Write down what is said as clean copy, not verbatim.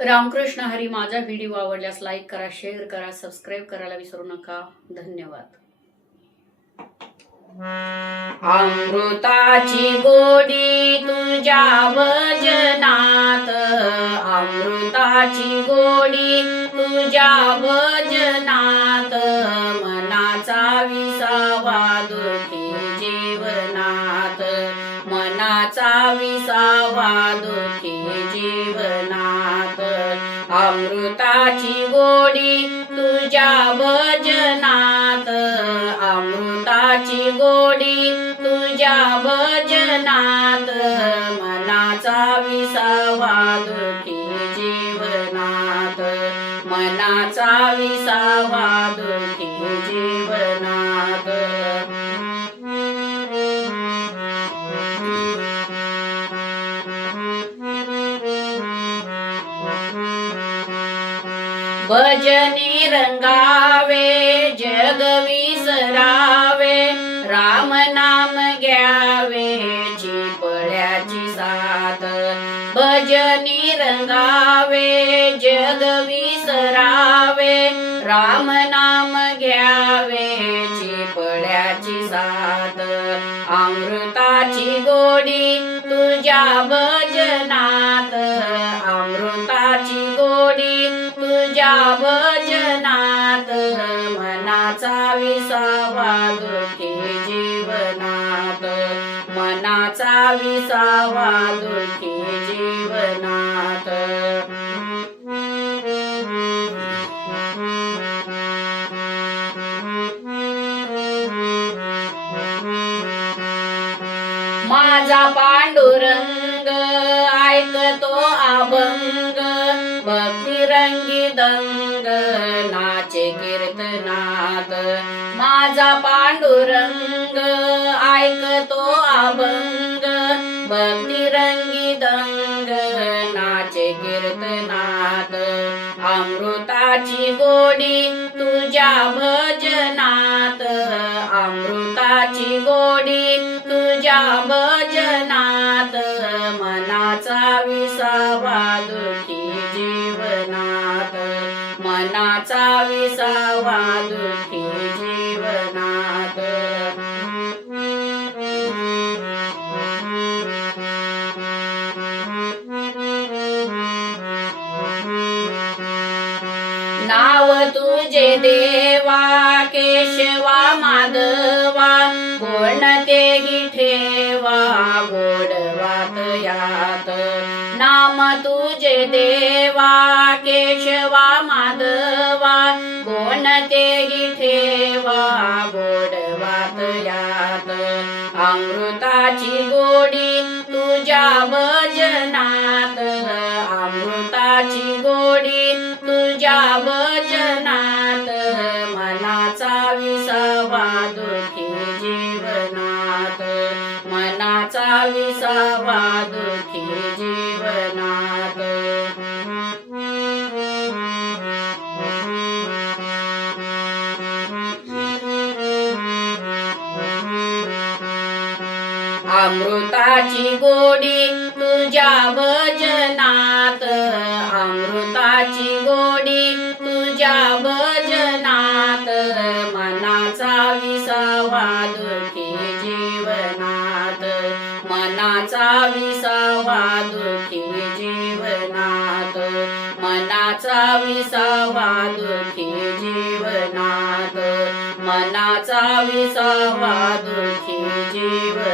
रामकृष्ण हरी. माझा व्हिडिओ आवडल्यास लाईक करा, शेअर करा, सबस्क्राईब करायला विसरू नका. धन्यवाद. अमृताची गोडी तुझ्या भजनात, अमृताची गोडी तुझ्या भजनात, मनाचा विसावा दुःखी जीवनात, मनाचा विसावा दुःखी जीवनात. अमृताची गोडी तुझ्या भजनात, अमृताची गोडी तुझ्या भजनात, मनाचा विसावा दुःखी जीवनात, मनाचा विसावा दुःखी जीवनात. भजनी रंगावे जग विसरावे, राम नाम घ्यावे चिपळ्याची साथ. भजनी रंगावे जग विसरावे, राम नाम घ्यावे चिपळ्याची साथ. अमृताची गोडी तुझ्या भजनात, अमृताची गोडी तुझ्या भजनात, मनाचा विसावा दुःखी जीवनात, मनाचा विसावा दुःखी जीवनात. माझा पांडुरंग ऐकतो अभंग, भक्तिरंगी दंग नाचे कीर्तनात. माझा पांडुरंग ऐकतो अभंग, भक्तिरंगी दंग नाचे कीर्तनात. अमृताची गोडी तुझ्या भजनात, अमृताची गोडी तुझ्या भजनात, मनाचा विसावा दुःखी जीवनात, मनाचा विसावा दुःखी जीवनात. नाव तुझे देवा केशवा माधवा, कोणतेही ठेवा गोडवात यात. नाम तुझे देवा केशवा माधवा, कोणतेही ठेवा गोडवात यात. अमृताची गोडी तुझ्या भजनात, अमृताची गोडी तुझ्या भजनात, मनाचा विसावा दुःखी जीवनात, मनाचा विसावा दुःखी जीवनात. अमृताची गोडी तुझ्या भजनात, अमृताची गोडी तुझ्या भजनात, मनाचा विसावा दुःखी जीवनात, मनाचा विसावा दुःखी जीवनात, मनाचा विसावा दुःखी जीवनात, मनाचा विसावा दुःखी जीवनात.